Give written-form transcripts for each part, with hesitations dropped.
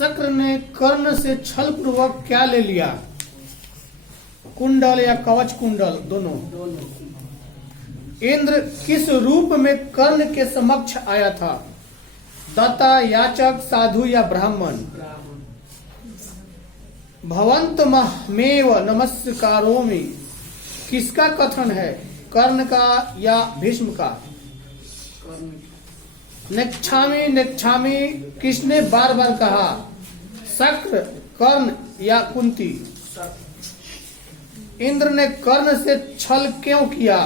शक्र ने कर्ण से छल पूर्वक क्या ले लिया? कुंडल या कवच कुंडल, दोनों। इंद्र किस रूप में कर्ण के समक्ष आया था? दाता, याचक, साधु या ब्राह्मण? भवंत मेव नमस्कारोमि किसका कथन है? कर्ण का या भीष्म का? नेच्छामि नेच्छामि किसने बार बार कहा? शक्र, कर्ण या कुंती? इंद्र ने कर्ण से छल क्यों किया?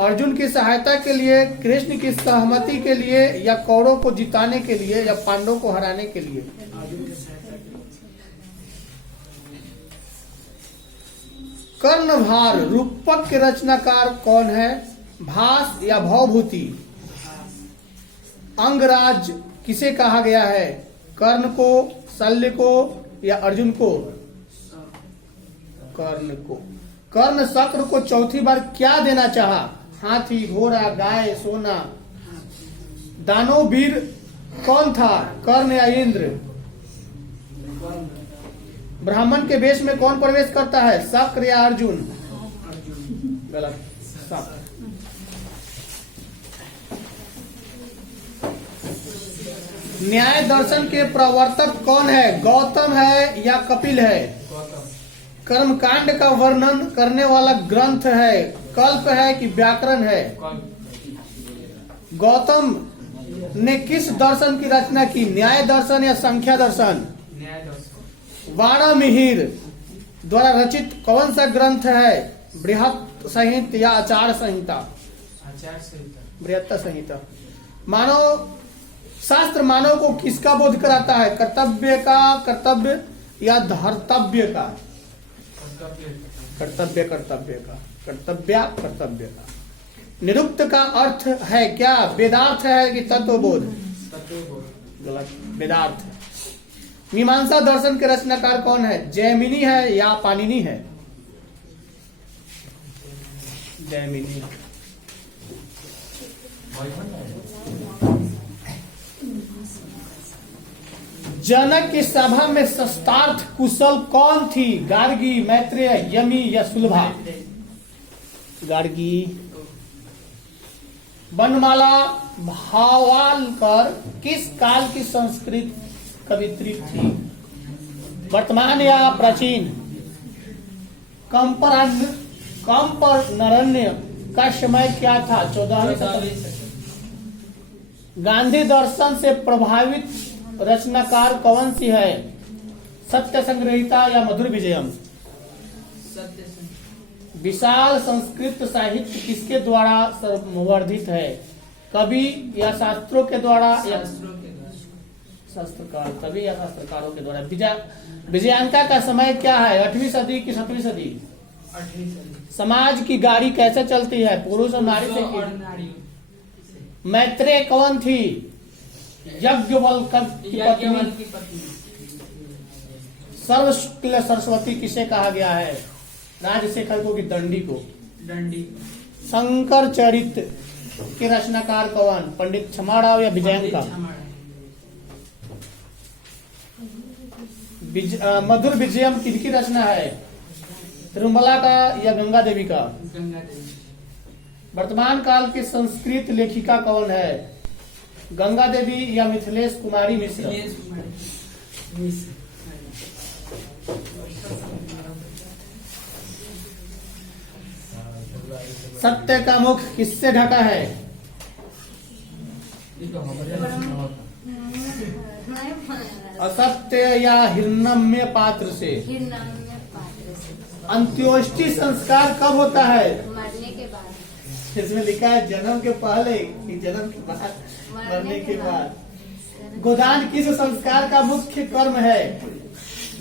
अर्जुन की सहायता के लिए, कृष्ण की सहमति के लिए, या कौरवों को जिताने के लिए, या पांडवों को हराने के लिए? कर्णभार रूपक के रचनाकार कौन है? भास या भवभूति? अंगराज किसे कहा गया है? कर्ण को, शल्य को या अर्जुन को? कर्ण को। कर्ण शक्र को चौथी बार क्या देना चाहा? हाथी, घोड़ा, गाय, सोना? दानव वीर कौन था? कर्ण या इंद्र? ब्राह्मण के वेश में कौन प्रवेश करता है? शक्र या अर्जुन? गलत, शक्र। न्याय दर्शन के प्रवर्तक कौन है? गौतम है या कपिल है? कर्मकांड का वर्णन करने वाला ग्रंथ है? कल्प है कि व्याकरण है? गौतम ने किस दर्शन की रचना की? न्याय दर्शन या संख्या दर्शन? वारामिहिर द्वारा रचित कौन सा ग्रंथ है? बृहत संहिता या आचार संहिता? बृहत संहिता। मानव शास्त्र मानव को किसका बोध कराता है? कर्तव्य का, कर्तव्य या धर्तव्य का? कर्तव्य, कर्तव्य का, कर्तव्य का। निरुक्त का अर्थ है क्या? वेदार्थ है कि तत्वबोध? गलत, वेदार्थ। मीमांसा दर्शन के रचनाकार कौन है? जैमिनी है या पाणिनि है? जैमिनी। जनक की सभा में शस्त्रार्थ कुशल कौन थी? गार्गी, मैत्रेय, यमी या सुलभा? गार्गी। वनमाला भावालकर किस काल की संस्कृत कवित्री थी? वर्तमान या प्राचीन? कंपरनरण्य का समय क्या था? 14वीं शताब्दी। गांधी दर्शन से प्रभावित रचनाकार कौन सी है? सत्य संग्रहिता या मधुर विजयम? विशाल संस्कृत साहित्य किसके द्वारा संवर्धित है? कवि या शास्त्रों के द्वारा या शास्त्रकार? कवि या शास्त्रकारों के द्वारा। विजयांका का समय क्या है? 8वीं सदी की 7वीं सदी? 8वीं सदी। समाज की गाड़ी कैसे चलती है? पुरुष और नारी से? मैत्रेय कौन थी? यज्ञवल्क की पत्नी। सर्वशुक्ल सरस्वती किसे कहा गया है? राजशेखर को कि दंडी को? दंडी। शंकर चरित के रचनाकार कौन? पंडित छमाराव या विजयंका? मधुर विजयम किसकी रचना है? तिरुमला का या गंगा देवी का? गंगा देवी। वर्तमान काल की संस्कृत लेखिका कौन है? गंगा देवी या मिथिलेश कुमारी मिश्र? सत्य का मुख किससे ढका है? असत्य या हिरण्मय पात्र से? अंत्योष्टि संस्कार कब होता है? मरने के बाद। इसमें लिखा है जन्म के पहले कि जन्म के बाद? मरने के बाद। गोदान किस संस्कार का मुख्य कर्म है?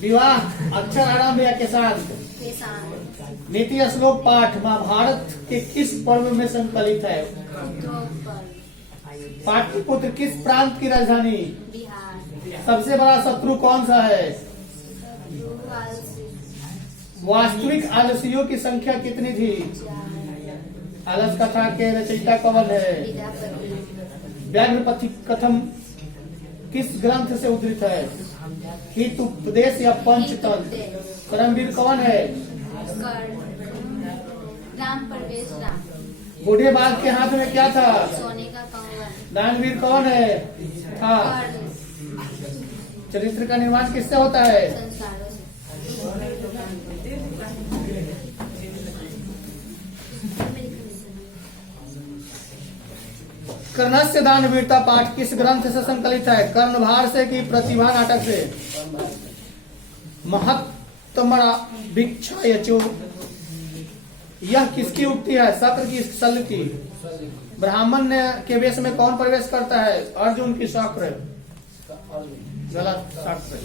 विवाह, अक्षर आरंभ या किसान? नीति श्लोक पाठ महाभारत के किस पर्व में संकलित है? पाटलिपुत्र किस प्रांत की राजधानी? बिहार। सबसे बड़ा शत्रु कौन सा है? वास्तविक आलसियों की संख्या कितनी थी? आलस कथा के रचयिता कौन है? व्याघ्रपथि कथम किस ग्रंथ से उद्धृत है? हित, उपदेश या पंचतंत्र? कर्मवीर कौन है? राम प्रवेश राम। बूढ़े बाघ के हाथ में क्या था? सोने का कंगन। दानवीर कौन है? था। चरित्र का निर्माण किससे होता है? संस्कारों कर्णस्य दान वीरता पाठ किस ग्रंथ से संकलित है? कर्णभार से कि प्रतिभा नाटक से? महत्तमरा भिक्षा यचो, यह किसकी उक्ति है? शक्र की शल्य की? ब्राह्मण के वेश में कौन प्रवेश करता है? अर्जुन की शक्र? गलत, शक्र।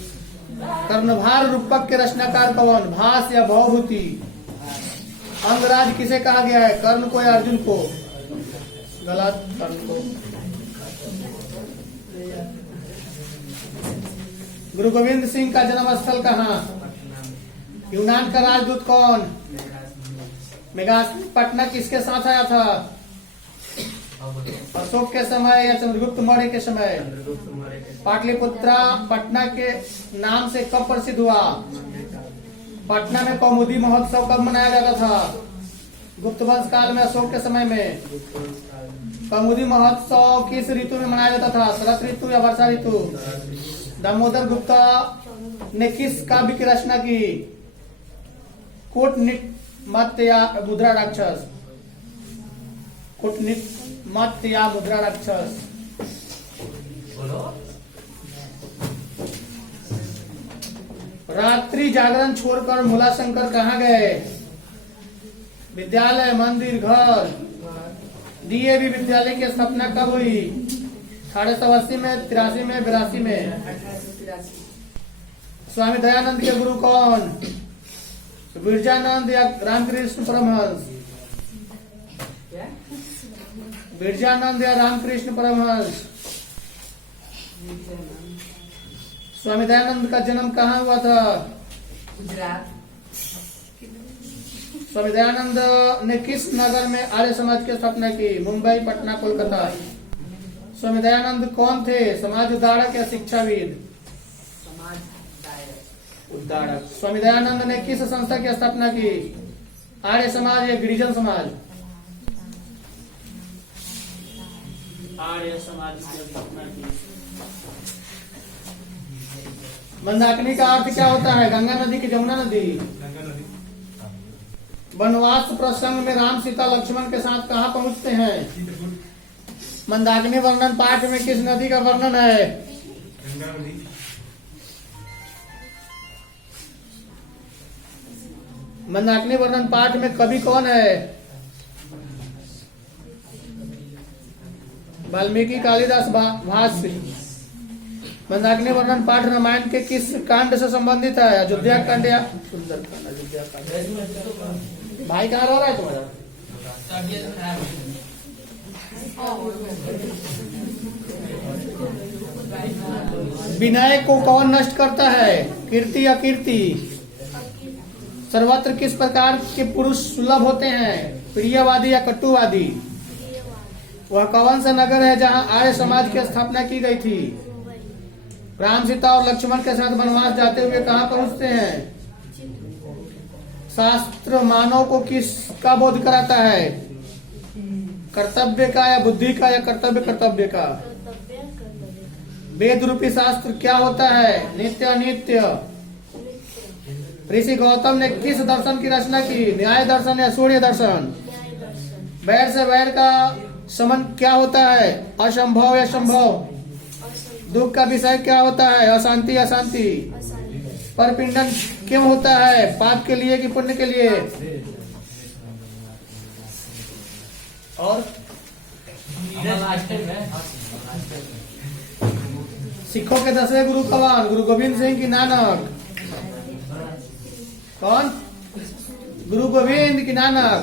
कर्णभार रूपक के रचनाकार कौन? भास या भवभूति? अंगराज किसे कहा गया है? कर्ण को या अर्जुन को? गलत, कर्ण को। गुरु गोविंद सिंह का जन्म स्थल कहाँ? यूनान का राजदूत कौन? मेघासन पटना किसके साथ आया था? अशोक के समय या चंद्रगुप्त मौर्य के समय? पाटलिपुत्रा पटना के नाम से कब प्रसिद्ध हुआ? पटना में कौमुदी महोत्सव कब मनाया जाता था? गुप्त वंश काल में, अशोक के समय में। कौमुदी महोत्सव किस ऋतु में मनाया जाता था? शरद ऋतु या वर्षा ऋतु? दामोदर गुप्ता ने किस काव्य की रचना की? कूटनीति मत या मुद्रा राक्षस? कूटनीति मत या मुद्रा राक्षस? रात्रि जागरण छोड़कर मूलाशंकर कहाँ गए? विद्यालय, मंदिर, घर? डीएवी विद्यालय की स्थापना कब हुई? 1880 में, 83 में, 82 में? स्वामी दयानंद के गुरु कौन? बिरजानंद या रामकृष्ण परमहंस? बिरजानंद या रामकृष्ण परमहंस? स्वामी दयानंद का जन्म कहाँ हुआ था? गुजरात। स्वामी दयानंद ने किस नगर में आर्य समाज की स्थापना की? मुंबई, पटना, कोलकाता? स्वामी दयानंद कौन थे? समाज उद्धारक या शिक्षाविद? समाज उद्धारक। स्वामी दयानंद ने किस संस्था की स्थापना की? आर्य समाज या गिरिजन समाज? आर्य समाज की स्थापना की। मंदाकिनी का अर्थ क्या होता है? गंगा नदी की जमुना नदी? वनवास प्रसंग में राम, सीता, लक्ष्मण के साथ कहाँ पहुँचते हैं? मंदाकिनी वर्णन पाठ में किस नदी का वर्णन है? मंदाकिनी वर्णन पाठ में कवि कौन है? वाल्मीकि, कालिदास, भाष्य? मंदाकिनी वर्णन पाठ रामायण के किस कांड से संबंधित है? अयोध्या कांड या सुंदरकांड? अयोध्या कांड। भाई कहाँ रह रहा है तुम्हारा? विनय को कौन नष्ट करता है? कीर्ति या कीर्ति? सर्वत्र किस प्रकार के पुरुष सुलभ होते हैं? प्रियवादी या कटुवादी? वह कौन सा नगर है जहाँ आर्य समाज की स्थापना की गई थी? राम, सीता और लक्ष्मण के साथ वनवास जाते हुए कहाँ पहुँचते हैं? शास्त्र मानव को किसका बोध कराता है? कर्तव्य का या बुद्धि का या कर्तव्य का? वेद रूपी शास्त्र क्या होता है? नित्य, अनित्य? ऋषि गौतम ने किस दर्शन की रचना की? न्याय दर्शन या सूर्य दर्शन? वैर से वैर का समन क्या होता है? असंभव या संभव? दुख का विषय क्या होता है? अशांति, अशांति? परपिंडन क्यों होता है? पाप के लिए कि पुण्य के लिए? और सिखों के 10वें गुरु कौन? गुरु गोविंद सिंह की नानक? कौन? गुरु गोविंद की नानक?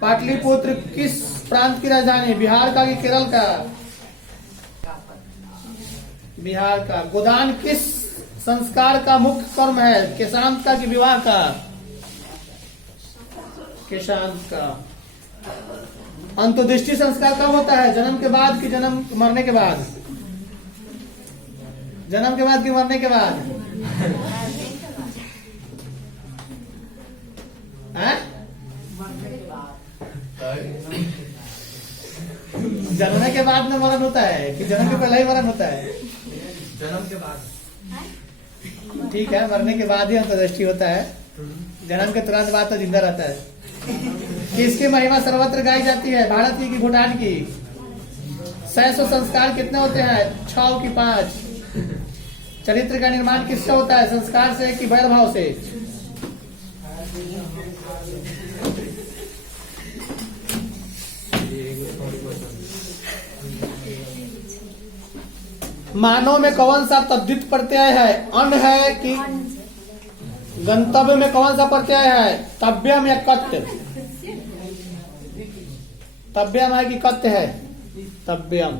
पाटलिपुत्र किस प्रांत की राजधानी? बिहार का कि केरल का? बिहार का। गोदान किस संस्कार का मुख्य कर्म है? केशांत का कि विवाह का? केशांत का। अंतोदृष्टि संस्कार कब होता है? जन्म के बाद कि जन्म मरने के बाद? जन्म के बाद कि मरने के बाद? हैं? जन्मने के बाद में मरण होता है कि जन्म के पहले ही मरण होता है? जन्म के बाद। ठीक है, मरने के बाद ही अंतर्दृष्टि होता है। जन्म के तुरंत बाद तो जिंदा रहता है। किसकी महिमा सर्वत्र गाई जाती है? भारत की कि भूटान की? 600 संस्कार कितने होते हैं? 6 की 5? चरित्र का निर्माण किससे होता है? संस्कार से कि वैर भाव से? मानव में कौन सा तद्धित प्रत्यय है? अन्न है कि गंतव्य में कौन सा प्रत्यय है? तव्यम या कत्य? तव्यम है कि कत्य है? तव्यम।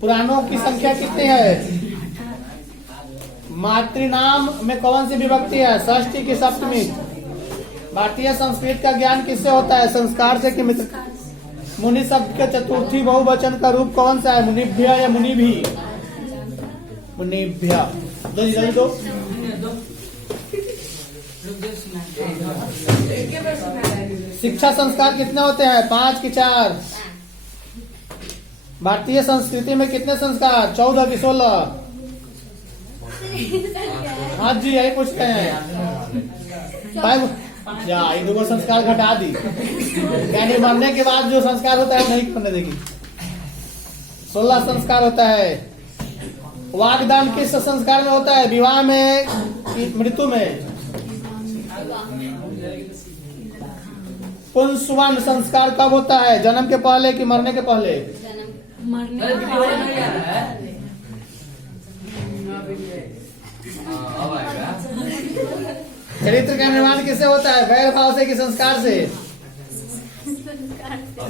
पुराणों की संख्या कितनी है? मातृनाम में कौन सी विभक्ति है? षष्ठी की सप्तमी? भारतीय संस्कृत का ज्ञान किससे होता है? संस्कार से कि मित्र? मुनि शब्द के चतुर्थी बहुवचन का रूप कौन सा है? मुनिभ्य या मुनिभी? मुनिभ्य। दो जी जल्दी दो। शिक्षा संस्कार कितने होते हैं? 5 की 4? भारतीय संस्कृति में कितने संस्कार? 14 की 16? हाँ जी, यही पूछते हैं। 5 या दो संस्कार घटा दी, यानी मरने के बाद जो संस्कार होता है वो नहीं करने देगी। 16 संस्कार होता है। वागदान किस संस्कार में होता है? विवाह में कि मृत्यु में? पुंसवन संस्कार कब होता है? जन्म के पहले कि मरने के पहले? चरित्र का निर्माण किससे होता है? वैर भाव से कि संस्कार से?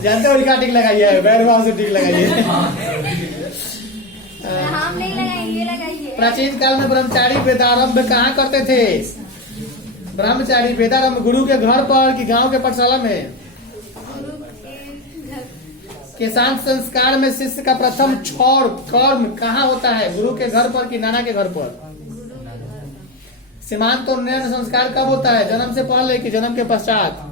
जानते हो टिक लगाइए, वैर भाव से टिक लगाइए। हम नहीं लगाएंगे, लगाइए। प्राचीन काल में ब्रह्मचारी वेदारंभ कहाँ करते थे? ब्रह्मचारी वेदारंभ गुरु के घर पर कि गांव के पाठशाला में? किसान संस्कार में शिष्य का प्रथम छोर कर्म कहाँ होता है? गुरु के घर पर कि नाना के घर पर? सीमांत उन्नयन संस्कार कब होता है? जन्म से पहले कि जन्म के पश्चात?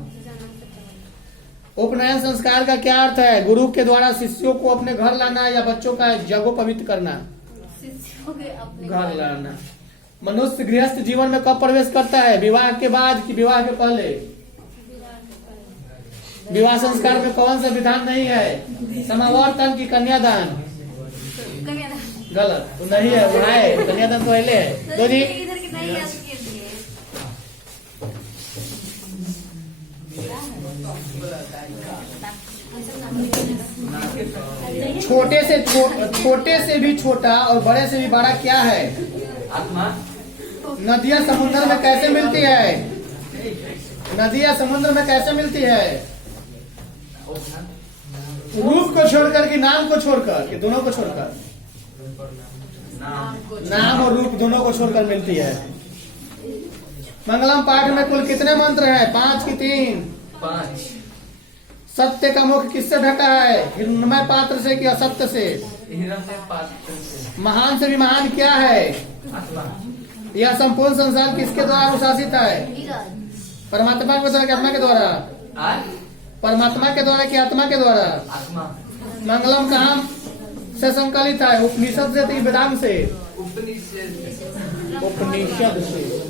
उपनयन संस्कार का क्या अर्थ है? गुरु के द्वारा शिष्यों को अपने घर लाना या बच्चों का जगो पवित्र करना? घर लाना। मनुष्य गृहस्थ जीवन में कब प्रवेश करता है? विवाह के बाद कि विवाह के पहले? विवाह संस्कार में कौन सा विधान नहीं है? समावर्तन की कन्यादान? गलत तो नहीं है, वो है कन्यादान तो पहले है। तो जी छोटे से भी छोटा और बड़े से भी बड़ा क्या है? आत्मा। नदियाँ समुद्र में कैसे मिलती है? नदियाँ समुद्र में कैसे मिलती है? रूप को छोड़कर कि नाम को छोड़कर कि दोनों को छोड़कर? नाम और रूप दोनों को छोड़कर मिलती है। मंगलम पाठ में कुल कितने मंत्र हैं? 5 की 3? 5। सत्य का मुख किससे ढका है? हिरण्मय पात्र से कि असत्य से? हिरण्मय पात्र से। महान से भी महान क्या है? आत्मा। यह संपूर्ण संसार किसके द्वारा अनुशासित है? परमात्मा के द्वारा कि आत्मा के द्वारा? परमात्मा के द्वारा कि आत्मा के द्वारा? आत्मा। मंगलम कहाँ से संकलित है? उपनिषद से कि वेदांत से? उपनिषद। उपनिषद से।